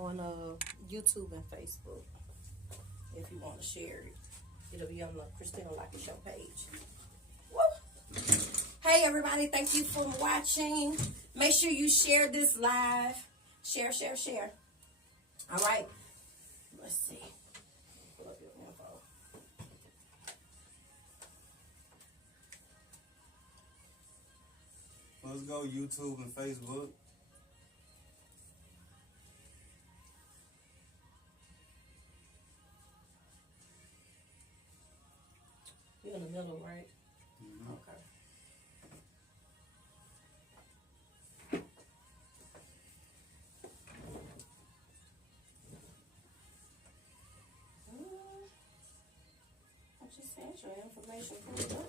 on YouTube and Facebook. If you want to share it, it'll be on the Christina Lockett Show page. Woo! Hey everybody, thank you for watching. Make sure you share this live. Share. All right. Let's see. Pull up your info. Let's go YouTube and Facebook. You're in the middle, right? Mm-hmm. Okay. I just sent your information pretty much.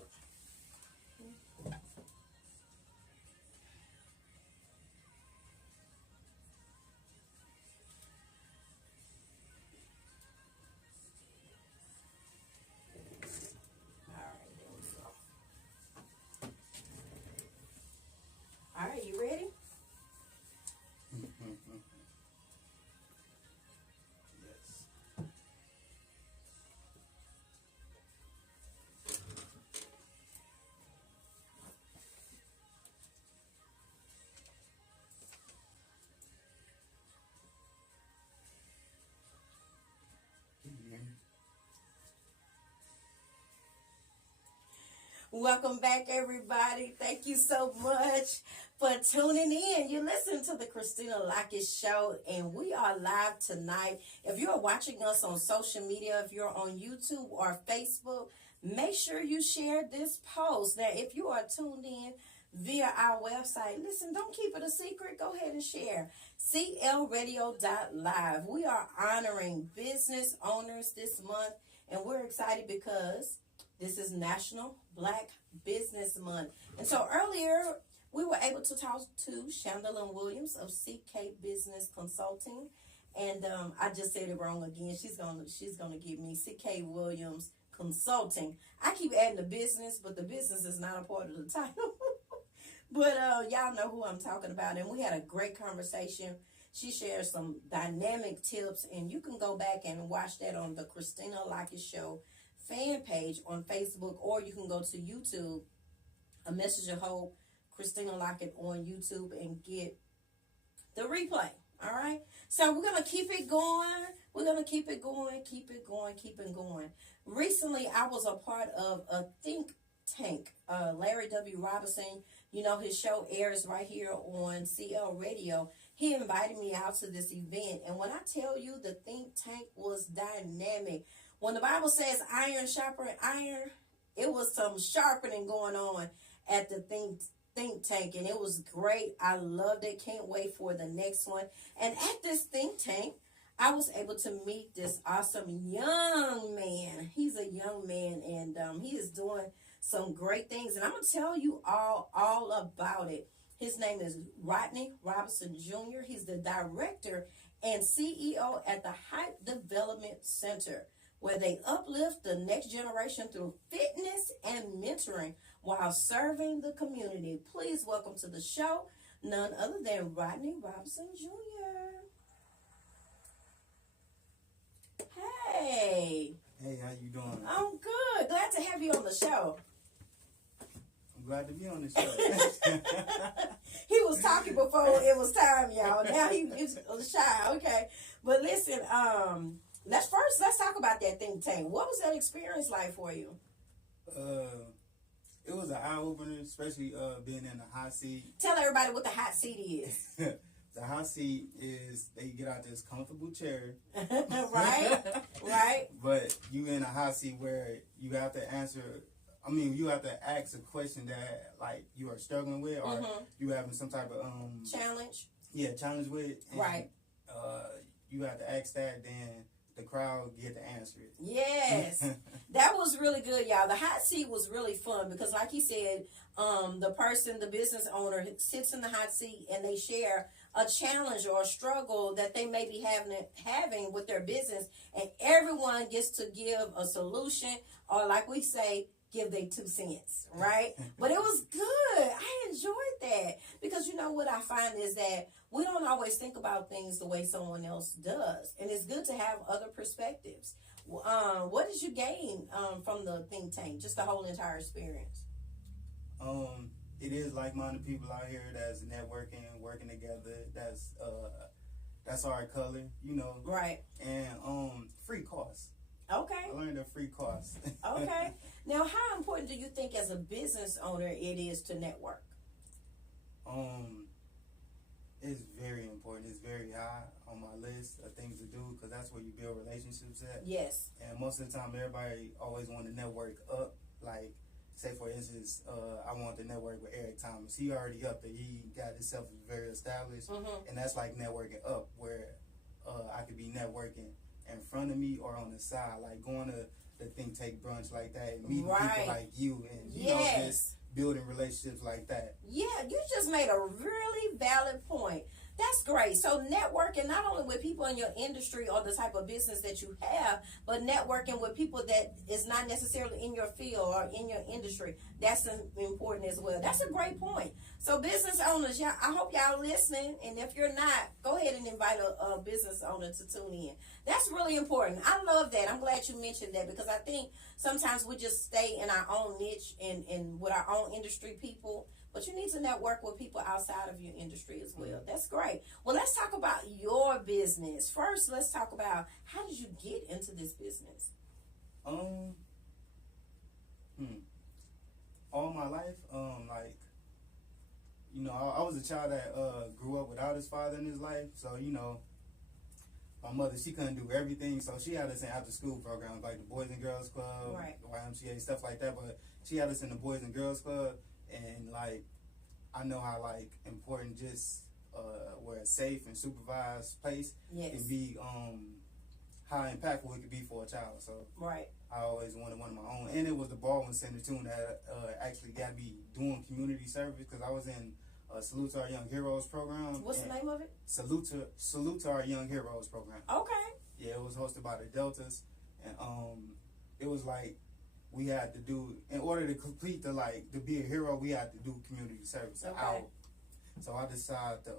All right, you ready? Yes. Welcome back, everybody. Thank you so much for tuning in. You listen to the Christina Lockett Show, and we are live tonight. If you're watching us on social media, if you're on YouTube or Facebook, make sure you share this post. Now, if you are tuned in via our website, listen, don't keep it a secret. Go ahead and share. CLradio.live. We are honoring business owners this month, and we're excited because this is National Black Business Month. And so earlier, we were able to talk to Chandler Williams of CK Business Consulting. And I just said it wrong again. She's gonna give me CK Williams Consulting. I keep adding the business, but the business is not a part of the title. But y'all know who I'm talking about. And we had a great conversation. She shared some dynamic tips. And you can go back and watch that on the Christina Lockett Show fan page on Facebook, or you can go to YouTube, A Message of Hope, Christina Lockett on YouTube, and get the replay. All right. So we're going to keep it going. We're going to keep it going. Recently, I was a part of a think tank. Larry W. Robinson, you know, his show airs right here on CL Radio. He invited me out to this event. And when I tell you the think tank was dynamic, when the Bible says iron sharpen iron, it was some sharpening going on at the think tank, and it was great. I loved it. Can't wait for the next one. And at this think tank, I was able to meet this awesome young man. He's a young man, and he is doing some great things. And I'm going to tell you all about it. His name is Rodney Robinson Jr. He's the director and CEO at the Hype Development Center, where they uplift the next generation through fitness and mentoring while serving the community. Please welcome to the show none other than Rodney Robinson Jr. Hey. Hey, how you doing? I'm good. Glad to have you on the show. I'm glad to be on this show. He was talking before it was time, y'all. Now he's shy. Okay. But listen, let's talk about that think tank. What was that experience like for you? It was an eye opener, especially being in the hot seat. Tell everybody what the hot seat is. The hot seat is they get out this comfortable chair. Right. But you in a hot seat where you have to you have to ask a question that like you are struggling with, or you having some type of challenge. Yeah, challenge with. And, right. You have to ask that, then the crowd get to answer it. Yes. That was really good, y'all. The hot seat was really fun because, like he said, the business owner sits in the hot seat and they share a challenge or a struggle that they may be having with their business, and everyone gets to give a solution, or like we say, give their 2 cents, right? But it was good. I enjoyed that because you know what I find is that we don't always think about things the way someone else does, and it's good to have other perspectives. What did you gain from the think tank? Just the whole entire experience. It is like-minded people out here that's networking, working together. That's our color, you know. Right. And free costs. Okay. I learned a free cost. Okay. Now, how important do you think as a business owner it is to network? It's very important. It's very high on my list of things to do because that's where you build relationships at. Yes. And most of the time, everybody always want to network up. Like, say for instance, I want to network with Eric Thomas. He already up there. He got himself very established, and that's like networking up, where I could be networking in front of me or on the side, like going to the think tank brunch like that, and meeting people like you, and you know, just building relationships like that. Yeah, you just made a really valid point. That's great. So networking not only with people in your industry or the type of business that you have, but networking with people that is not necessarily in your field or in your industry. That's important as well. That's a great point. So business owners, y'all, I hope y'all listening. And if you're not, go ahead and invite a business owner to tune in. That's really important. I love that. I'm glad you mentioned that because I think sometimes we just stay in our own niche and with our own industry people. But you need to network with people outside of your industry as well. That's great. Well, let's talk about your business. First, let's talk about how did you get into this business? All my life, like, you know, I was a child that grew up without his father in his life. So, you know, my mother, she couldn't do everything. So she had us in after school programs like the Boys and Girls Club, the YMCA, stuff like that. But she had us in the Boys and Girls Club. And like, I know how like important just where a safe and supervised place can be, how impactful it could be for a child. So I always wanted one of my own, and it was the Baldwin Center too that actually got me doing community service because I was in Salute to Our Young Heroes program. What's the name of it? Salute to Our Young Heroes program. Okay. Yeah, it was hosted by the Deltas, and it was like, we had to do, in order to complete to be a hero, we had to do community service. Okay. So I decided to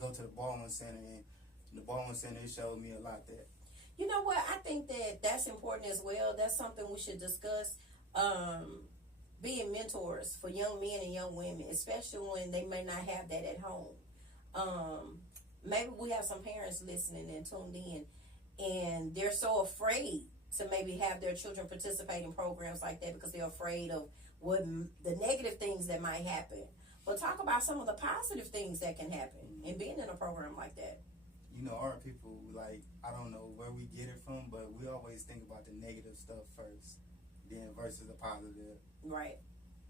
go to the Baldwin Center, and the Baldwin Center showed me a lot there. You know what? I think that's important as well. That's something we should discuss. Being mentors for young men and young women, especially when they may not have that at home. Maybe we have some parents listening and tuned in, and they're so afraid to maybe have their children participate in programs like that because they're afraid of what the negative things that might happen. But talk about some of the positive things that can happen in being in a program like that. You know, our people, like, I don't know where we get it from, but we always think about the negative stuff first, then versus the positive. Right.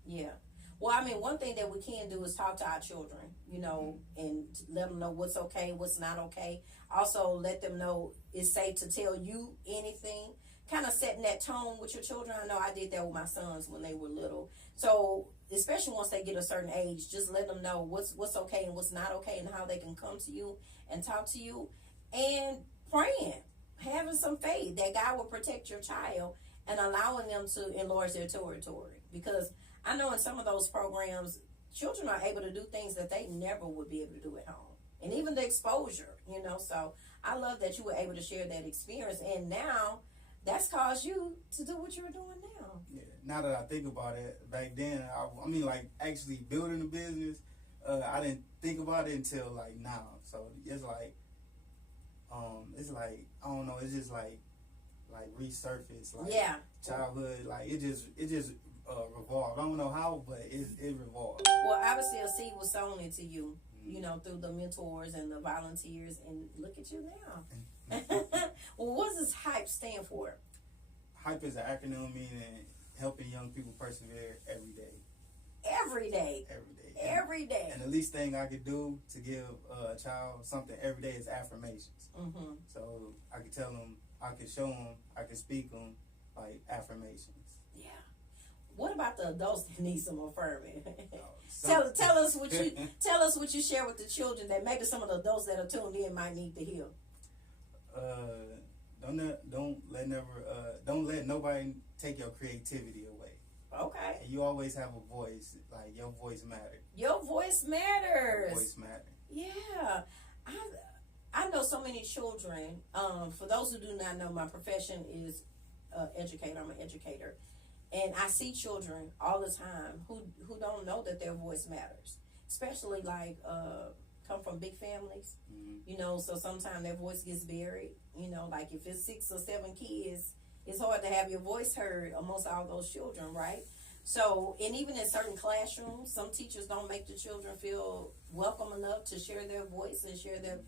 Yeah. Well, I mean, one thing that we can do is talk to our children, you know, and let them know what's okay, what's not okay. Also, let them know it's safe to tell you anything. Kind of setting that tone with your children. I know I did that with my sons when they were little. So, especially once they get a certain age, just let them know what's okay and what's not okay and how they can come to you and talk to you. And praying, having some faith that God will protect your child and allowing them to enlarge their territory. Because I know in some of those programs, children are able to do things that they never would be able to do at home. And even the exposure, you know. So I love that you were able to share that experience. And now that's caused you to do what you're doing now. Yeah. Now that I think about it, back then, I mean, like, actually building a business, I didn't think about it until, like, now. So it's like, I don't know, it's just like resurfaced, like childhood, like it just revolved. I don't know how, but it revolved. Well, obviously a seed was sown into you, you know, through the mentors and the volunteers, and look at you now. Well, what does HYPE stand for? HYPE is an acronym meaning helping young people persevere every day. Every day. Every day. Every day. And the least thing I could do to give a child something every day is affirmations. Mm-hmm. So I could tell them, I could show them, I could speak them, like, affirmations. Yeah. What about the adults that need some affirming? Tell us what you share with the children that maybe some of the adults that are tuned in might need to hear. Don't let nobody take your creativity away. Okay. And you always have a voice. Like, your voice matters. Your voice matters. Your voice matters. Yeah. I know so many children. For those who do not know, my profession is educator. I'm an educator. And I see children all the time who don't know that their voice matters. Especially like come from big families. Mm-hmm. You know, so sometimes their voice gets buried. You know, like if it's 6 or 7 kids, it's hard to have your voice heard amongst all those children, right? So, and even in certain classrooms, some teachers don't make the children feel welcome enough to share their voice and share their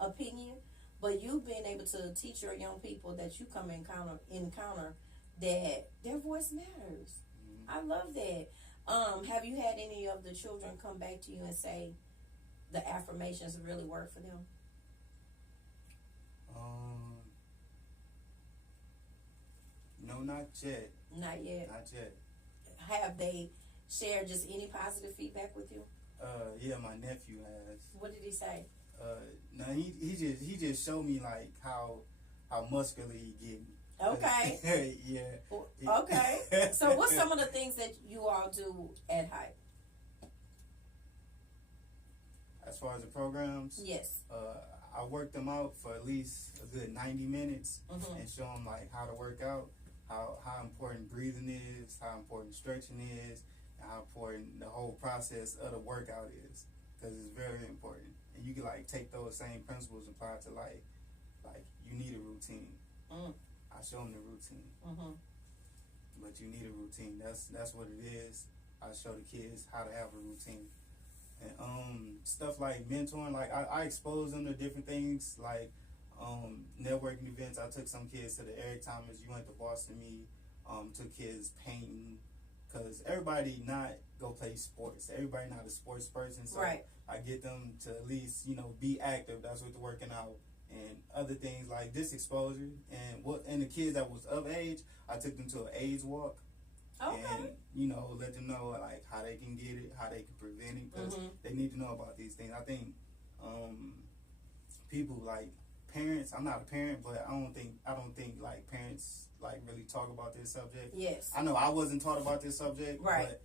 opinion. But you being able to teach your young people that you come encounter that their voice matters. Mm-hmm. I love that. Have you had any of the children come back to you and say the affirmations really work for them? No, not yet. Not yet. Not yet. Have they shared just any positive feedback with you? Yeah, my nephew has. What did he say? No, he just showed me like how muscular he getting. Okay. Yeah. Okay. So what's some of the things that you all do at Hype? As far as the programs, Yes. I work them out for at least a good 90 minutes Mm-hmm. and show them like how to work out, how important breathing is, how important stretching is, and how important the whole process of the workout is, because it's very important. And you can like take those same principles and apply it to life. Like, you need a routine. Mm. I show them the routine, Mm-hmm. but you need a routine. That's what it is. I show the kids how to have a routine. And stuff like mentoring, like I expose them to different things, like networking events. I took some kids to the Eric Thomas. You went to Boston Me. Took kids painting, because everybody not go play sports. Everybody not a sports person. So Right. I get them to at least be active. That's what they're working out. And other things like this exposure, and the kids that was of age, I took them to an AIDS walk. Okay. And let them know like how they can get it, how they can prevent it, because they need to know about these things. I think people like parents. I'm not a parent, but I don't think like parents like really talk about this subject. Yes. I know I wasn't taught about this subject, Right. but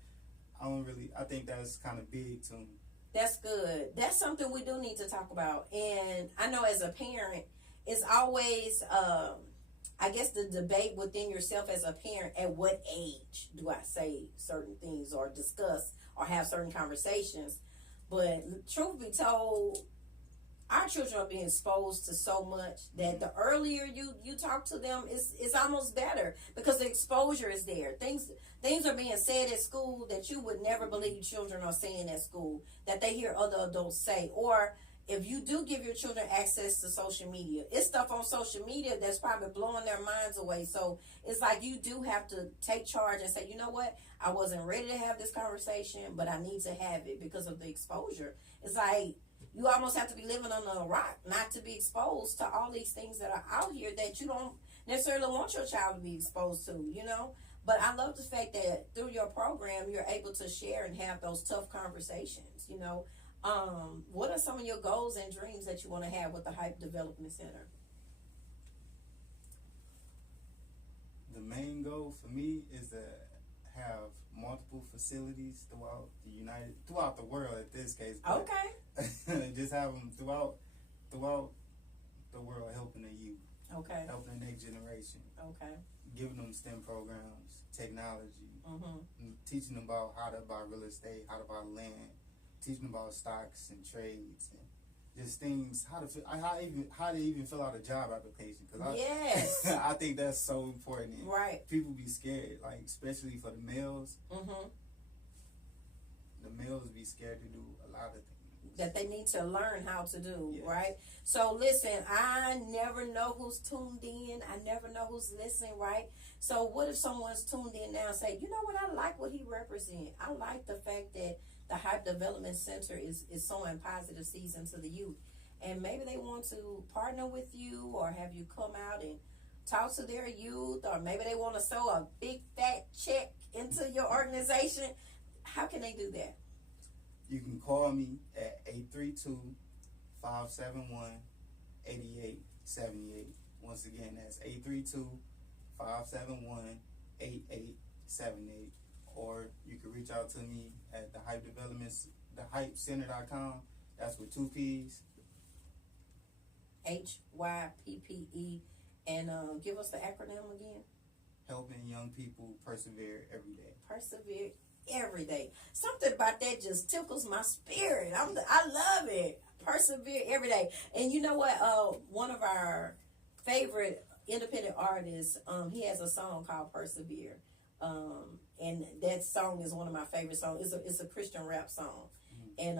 I think that's kind of big to me. That's good. That's something we do need to talk about. And I know as a parent, it's always, I guess, the debate within yourself as a parent, at what age do I say certain things or discuss or have certain conversations? But truth be told, our children are being exposed to so much that the earlier you talk to them, it's almost better, because the exposure is there. Things are being said at school that you would never believe children are saying at school, that they hear other adults say. Or if you do give your children access to social media, it's stuff on social media that's probably blowing their minds away. So it's like you do have to take charge and say, you know what, I wasn't ready to have this conversation, but I need to have it because of the exposure. It's like you almost have to be living on a rock not to be exposed to all these things that are out here that you don't necessarily want your child to be exposed to, But I love the fact that through your program, you're able to share and have those tough conversations, What are some of your goals and dreams that you want to have with the Hype Development Center? The main goal for me is to have multiple facilities throughout the world at this case. Okay. Just have them throughout the world, helping the youth. Okay. Helping the next generation. Okay. Giving them STEM programs, technology, Mm-hmm. teaching them about how to buy real estate, how to buy land, teaching them about stocks and trades, and just things, how to even fill out a job application. Cause Yes. I think that's so important. And Right. people be scared, like especially for the males. Mm-hmm. The males be scared to do a lot of things That they need to learn how to do, Yes. right? So listen, I never know who's tuned in. I never know who's listening, right? So what if someone's tuned in now and say, you know what, I like what he represents. I like the fact that the Hype Development Center is sowing positive seeds into the youth. And maybe they want to partner with you or have you come out and talk to their youth, or maybe they want to sow a big fat check into your organization. How can they do that? You can call me at 832-571-8878. Once again, that's 832-571-8878. or you can reach out to me at thehypecenter.com. That's with 2 P's. HYPPE, and give us the acronym again. Helping young people persevere every day. Persevere every day. Something about that just tickles my spirit. I love it. Persevere every day. And you know what? One of our favorite independent artists, he has a song called Persevere. And that song is one of my favorite songs. It's a Christian rap song. And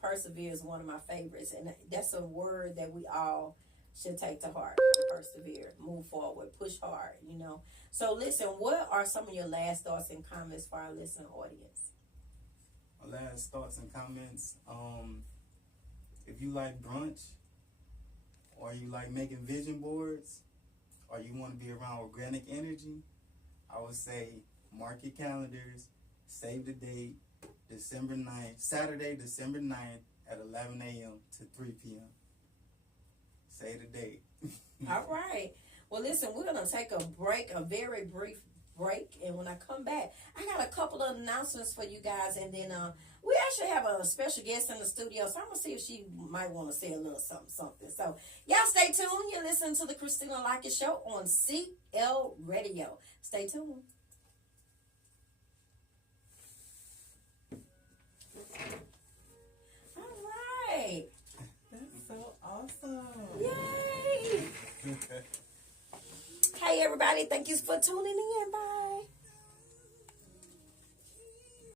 persevere is one of my favorites. And that's a word that we all should take to heart. Persevere, move forward, push hard, you know. So listen, what are some of your last thoughts and comments for our listening audience? My last thoughts and comments, if you like brunch, or you like making vision boards, or you want to be around organic energy, I would say mark your calendars, save the date, Saturday, December 9th at 11 a.m. to 3 p.m. Say the date. All right. Well, listen, we're going to take a break, a very brief break. And when I come back, I got a couple of announcements for you guys. And then we actually have a special guest in the studio. So I'm going to see if she might want to say a little something. So y'all stay tuned. You're listening to the Christina Lockett Show on CL Radio. Stay tuned. All right. That's so awesome. Yay. Hey, everybody. Thank you for tuning in.